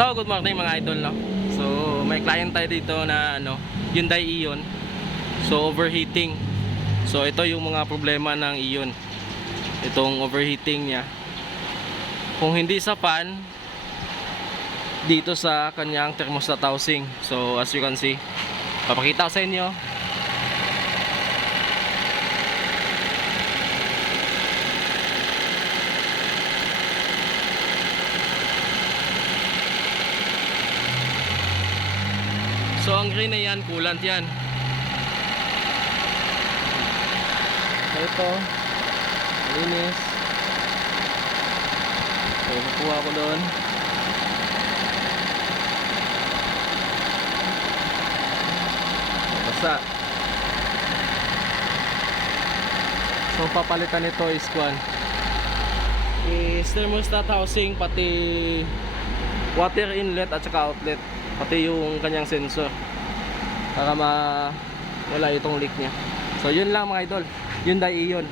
So, good morning mga idol, no? So, may client tayo dito na Hyundai Ion. So, overheating. So, ito yung mga problema ng Ion. Itong overheating niya. Kung hindi sa fan, dito sa kanyang thermostat housing. So, as you can see, papakita ko sa inyo. So ang green na yan, coolant yan. So ito, linis. So kukuha ko doon. Basta. So papalitan nito is thermostat housing, pati water inlet at saka outlet, pati yung kanyang sensor para wala itong leak niya. So yun lang mga idol, Hyundai Ion.